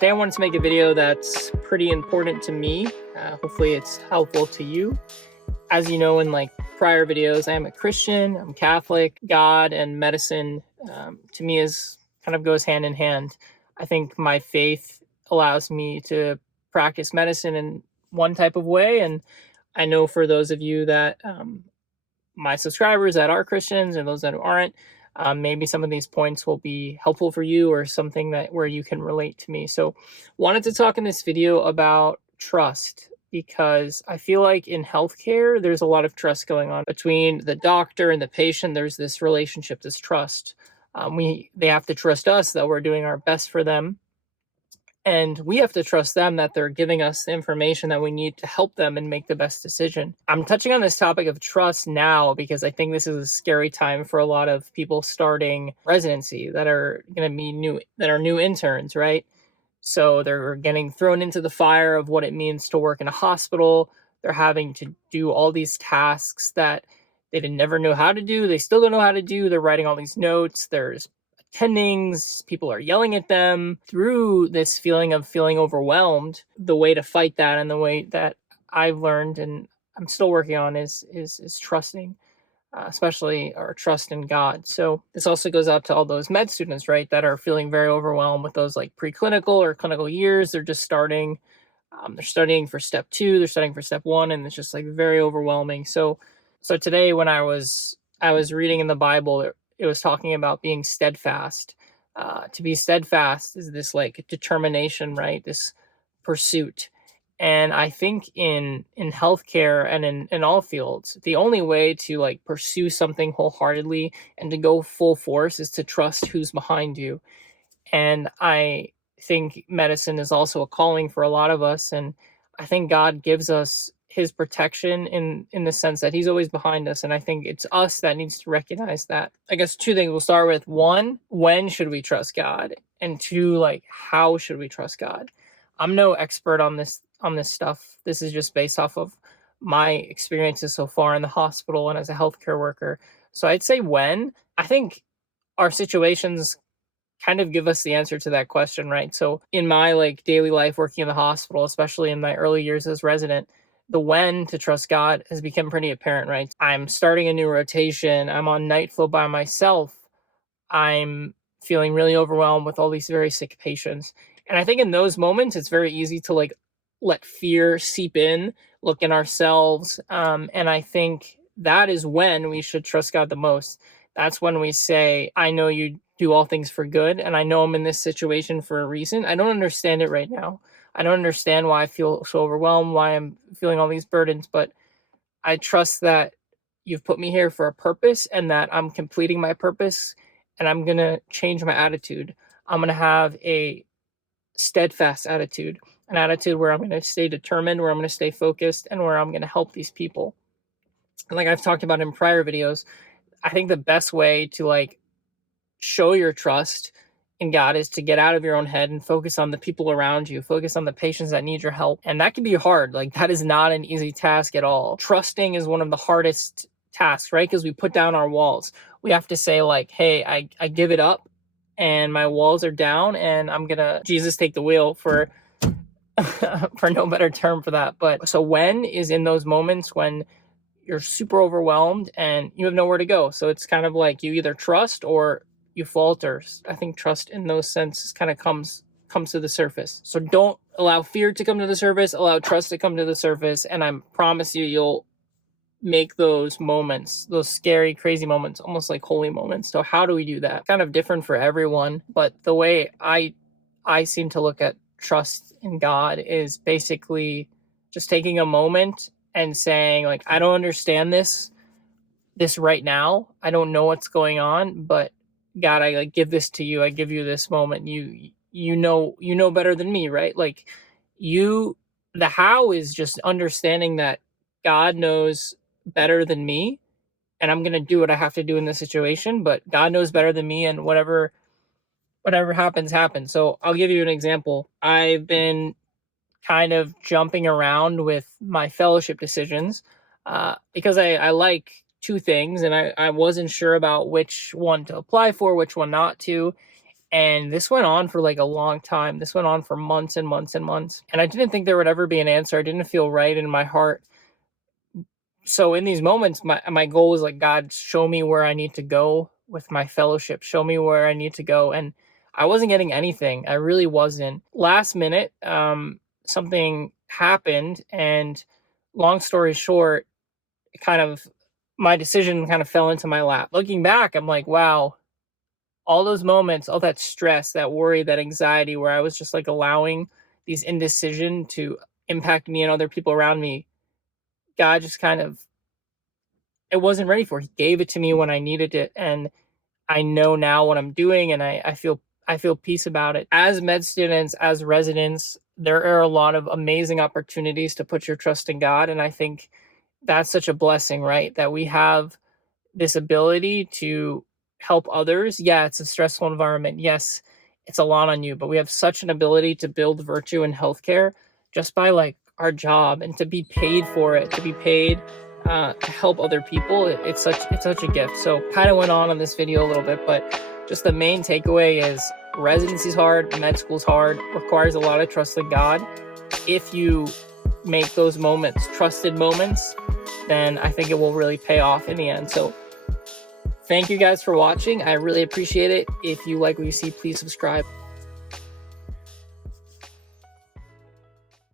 Today I wanted to make a video that's pretty important to me. Hopefully it's helpful to you. As you know, in like prior videos, I am a Christian, I'm Catholic. God and medicine to me is kind of goes hand in hand. I think my faith allows me to practice medicine in one type of way. And I know for those of you that my subscribers that are Christians and those that aren't, maybe some of these points will be helpful for you or something that where you can relate to me. So wanted to talk in this video about trust because I feel like in healthcare, there's a lot of trust going on between the doctor and the patient. There's this relationship, this trust. They have to trust us that we're doing our best for them, and we have to trust them that they're giving us the information that we need to help them and make the best decision. I'm touching on this topic of trust now because I think this is a scary time for a lot of people starting residency that are going to be new interns, right? So they're getting thrown into the fire of what it means to work in a hospital. They're having to do all these tasks that they didn't never know how to do. They still don't know how to do. They're writing all these notes. There's attendings, people are yelling at them. Through this feeling of feeling overwhelmed, the way to fight that and the way that I've learned and I'm still working on is trusting, especially our trust in God. So this also goes out to all those med students, right, that are feeling very overwhelmed with those like preclinical or clinical years. They're just starting. They're studying for step 2. They're studying for step 1, and it's just like very overwhelming. So today when I was reading in the Bible, it was talking about being steadfast. To be steadfast is this like determination, right? This pursuit. And I think in healthcare and in all fields, the only way to like pursue something wholeheartedly and to go full force is to trust who's behind you. And I think medicine is also a calling for a lot of us. And I think God gives us his protection in the sense that he's always behind us. And I think it's us that needs to recognize that. I guess 2 things we'll start with. 1, when should we trust God? And 2, like, how should we trust God? I'm no expert on this stuff. This is just based off of my experiences so far in the hospital and as a healthcare worker. So I'd say when. I think our situations kind of give us the answer to that question, right? So in my like daily life working in the hospital, especially in my early years as resident, the when to trust God has become pretty apparent, right? I'm starting a new rotation. I'm on night flow by myself. I'm feeling really overwhelmed with all these very sick patients. And I think in those moments, it's very easy to like let fear seep in, look in ourselves. And I think that is when we should trust God the most. That's when we say, I know you do all things for good, and I know I'm in this situation for a reason. I don't understand it right now. I don't understand why I feel so overwhelmed, why I'm feeling all these burdens, but I trust that you've put me here for a purpose and that I'm completing my purpose, and I'm going to change my attitude. I'm going to have a steadfast attitude, an attitude where I'm going to stay determined, where I'm going to stay focused, and where I'm going to help these people. And like I've talked about in prior videos, I think the best way to like show your trust in God is to get out of your own head and focus on the people around you, focus on the patients that need your help. And that can be hard. Like that is not an easy task at all. Trusting is one of the hardest tasks, right? Because we put down our walls. We have to say like, hey, I give it up and my walls are down and I'm gonna Jesus take the wheel for for no better term for that. But so when is in those moments when you're super overwhelmed and you have nowhere to go. So it's kind of like you either trust or you falter. I think trust in those senses kind of comes to the surface. So don't allow fear to come to the surface, allow trust to come to the surface, and I promise you you'll make those moments, those scary, crazy moments, almost like holy moments. So how do we do that? Kind of different for everyone, but the way I seem to look at trust in God is basically just taking a moment and saying like, I don't understand this right now. I don't know what's going on, but God, I like give this to you. I give you this moment. You know better than me, right? Like the how is just understanding that God knows better than me, and I'm going to do what I have to do in this situation, but God knows better than me, and whatever happens. So I'll give you an example. I've been kind of jumping around with my fellowship decisions because I like 2 things and I wasn't sure about which one to apply for, which one not to. And this went on for like a long time. This went on for months and months and months. And I didn't think there would ever be an answer. I didn't feel right in my heart. So in these moments, my goal was like, God, show me where I need to go with my fellowship. Show me where I need to go. And I wasn't getting anything. I really wasn't. Last minute, something happened. And long story short, kind of my decision kind of fell into my lap. Looking back, I'm like, wow, all those moments, all that stress, that worry, that anxiety, where I was just like allowing these indecision to impact me and other people around me, God just kind of, it wasn't ready for. He gave it to me when I needed it, and I know now what I'm doing, and I feel peace about it. As med students, as residents, there are a lot of amazing opportunities to put your trust in God, and I think that's such a blessing, right? That we have this ability to help others. Yeah, it's a stressful environment. Yes, it's a lot on you, but we have such an ability to build virtue in healthcare just by like our job, and to be paid for it, to be paid to help other people. It's such a gift. So kind of went on this video a little bit, but just the main takeaway is residency's hard, med school's hard, requires a lot of trust in God. If you make those moments trusted moments, then I think it will really pay off in the end. So thank you guys for watching. I really appreciate it. If you like what you see, please subscribe.